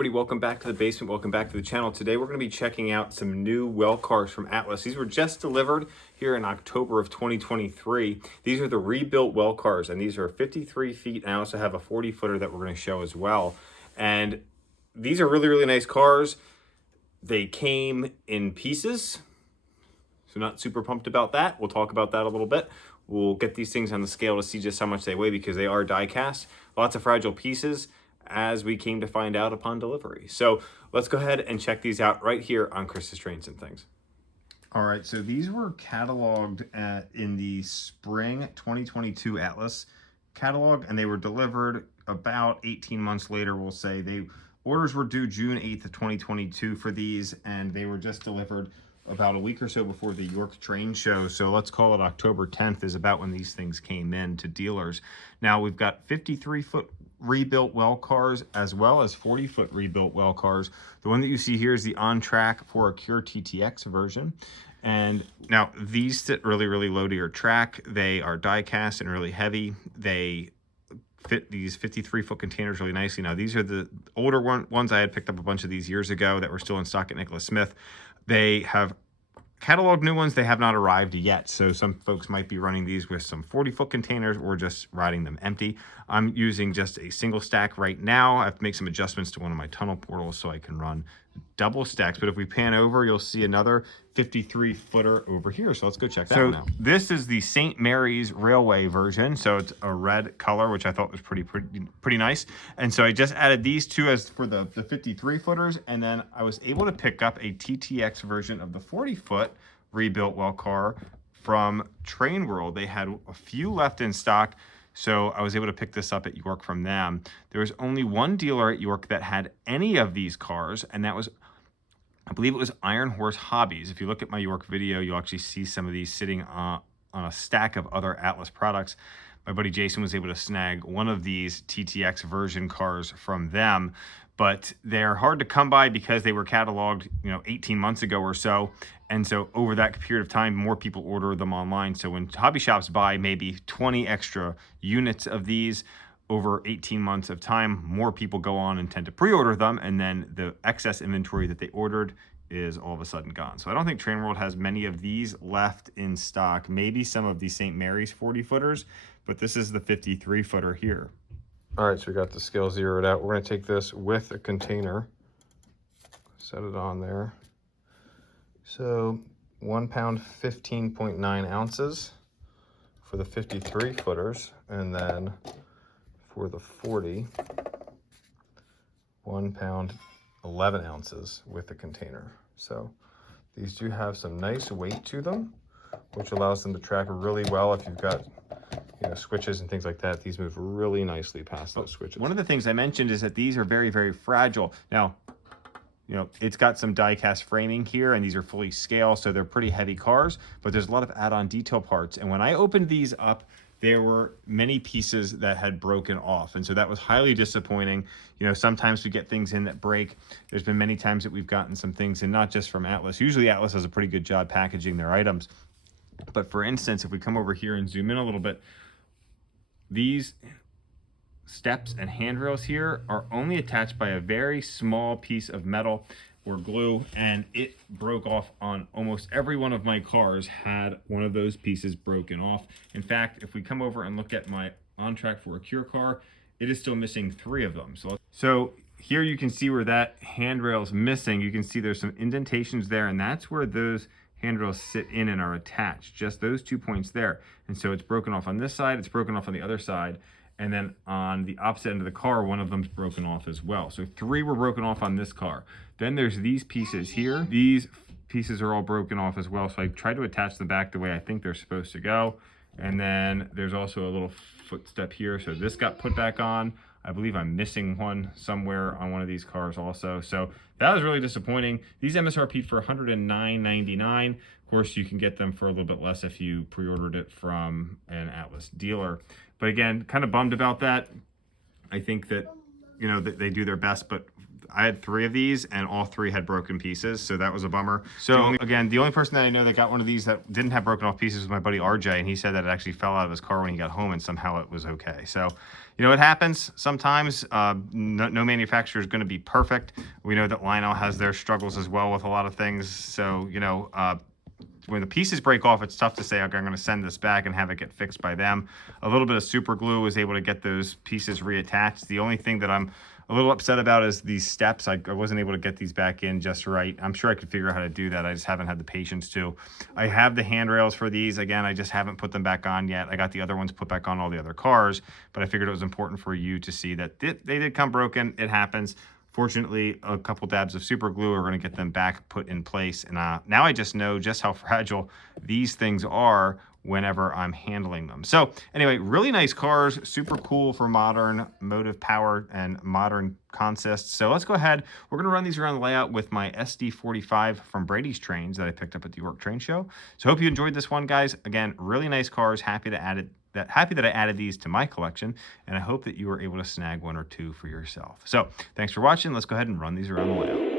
everybody, welcome back to the basement, welcome back to the channel. Today we're going to be checking out some new well cars from Atlas. These were just delivered here in October of 2023. These are the rebuilt well cars, and these are 53 feet, and I also have a 40 footer that we're going to show as well. And these are really, really nice cars. They came in pieces, so not super pumped about that. We'll talk about that a little bit. We'll get these things on the scale to see just how much they weigh because they are die cast. Lots of fragile pieces, as we came to find out upon delivery. So let's go ahead and check these out right here on Chris's Trains and Things. All right, so these were cataloged in the spring 2022 Atlas catalog, and they were delivered about 18 months later, we'll say. Orders were due June 8th of 2022 for these, and they were just delivered about a week or so before the York Train Show. So let's call it October 10th is about when these things came in to dealers. Now we've got 53-foot rebuilt well cars as well as 40-foot rebuilt well cars. The one that you see here is the On Track for a Cure TTX version. And now these sit really, really low to your track. They are die cast and really heavy. They fit these 53-foot containers really nicely. Now these are the older ones. I had picked up a bunch of these years ago that were still in stock at Nicholas Smith. They have catalog new ones. They have not arrived yet, so some folks might be running these with some 40-foot containers or just riding them empty. I'm using just a single stack right now. I have to make some adjustments to one of my tunnel portals so I can run double stacks. But if we pan over, you'll see another 53-footer over here. So let's go check that one out. This is the St. Mary's Railway version. So it's a red color, which I thought was pretty nice. And so I just added these two as for the 53-footers. And then I was able to pick up a TTX version of the 40-foot rebuilt well car from Train World. They had a few left in stock, so I was able to pick this up at York from them. There was only one dealer at York that had any of these cars, and that was, I believe it was Iron Horse Hobbies. If you look at my York video, you'll actually see some of these sitting on a stack of other Atlas products. My buddy Jason was able to snag one of these TTX version cars from them, but they're hard to come by because they were cataloged, 18 months ago or so. And so over that period of time, more people order them online. So when hobby shops buy maybe 20 extra units of these over 18 months of time, more people go on and tend to pre-order them. And then the excess inventory that they ordered is all of a sudden gone. So I don't think Train World has many of these left in stock. Maybe some of the St. Mary's 40-footers, but this is the 53-footer here. All right, so we got the scale zeroed out. We're gonna take this with a container, set it on there. So 1 pound, 15.9 ounces for the 53-footers, and then for the 40, 1 pound, 11 ounces with the container. So these do have some nice weight to them, which allows them to track really well if you've got switches and things like that. These move really nicely past those switches. One of the things I mentioned is that these are very, very fragile. Now, it's got some die cast framing here, and these are fully scale, so they're pretty heavy cars, but there's a lot of add-on detail parts. And when I opened these up, there were many pieces that had broken off. And so that was highly disappointing. Sometimes we get things in that break. There's been many times that we've gotten some things in, not just from Atlas. Usually Atlas does a pretty good job packaging their items. But for instance, if we come over here and zoom in a little bit, these steps and handrails here are only attached by a very small piece of metal or glue, and it broke off on almost every one of my cars had one of those pieces broken off. In fact, if we come over and look at my On Track for a Cure car, it is still missing 3 of them. So here you can see where that handrail is missing. You can see there's some indentations there, and that's where those handrails sit in and are attached, just those 2 points there. And so it's broken off on this side, it's broken off on the other side, and then on the opposite end of the car, one of them's broken off as well. So 3 were broken off on this car. Then there's these pieces here. These pieces are all broken off as well. So I tried to attach them back the way I think they're supposed to go. And then there's also a little footstep here. So this got put back on. I believe I'm missing one somewhere on one of these cars also. So that was really disappointing. These MSRP'd for $109.99. Of course, you can get them for a little bit less if you pre-ordered it from an Atlas dealer. But again, kind of bummed about that. I think that, that they do their best, but I had 3 of these and all 3 had broken pieces, so that was a bummer. So again, the only person that I know that got one of these that didn't have broken off pieces was my buddy RJ, and he said that it actually fell out of his car when he got home and somehow it was okay. So, you know, it happens sometimes. No manufacturer is going to be perfect. We know that Lionel has their struggles as well with a lot of things. So, you know, when the pieces break off, it's tough to say, okay, I'm going to send this back and have it get fixed by them. A little bit of super glue was able to get those pieces reattached. The only thing that I'm a little upset about is these steps. I wasn't able to get these back in just right. I'm sure I could figure out how to do that. I just haven't had the patience to. I have the handrails for these. Again, I just haven't put them back on yet. I got the other ones put back on all the other cars, but I figured it was important for you to see that they did come broken. It happens. Fortunately, a couple dabs of super glue are going to get them back put in place. And now I just know just how fragile these things are whenever I'm handling them. So anyway, really nice cars, super cool for modern motive power and modern consists. So let's go ahead. We're going to run these around the layout with my SD45 from Brady's Trains that I picked up at the York Train Show. So hope you enjoyed this one, guys. Again, really nice cars. Happy that I added these to my collection, and I hope that you were able to snag one or two for yourself. So thanks for watching. Let's go ahead and run these around the layout.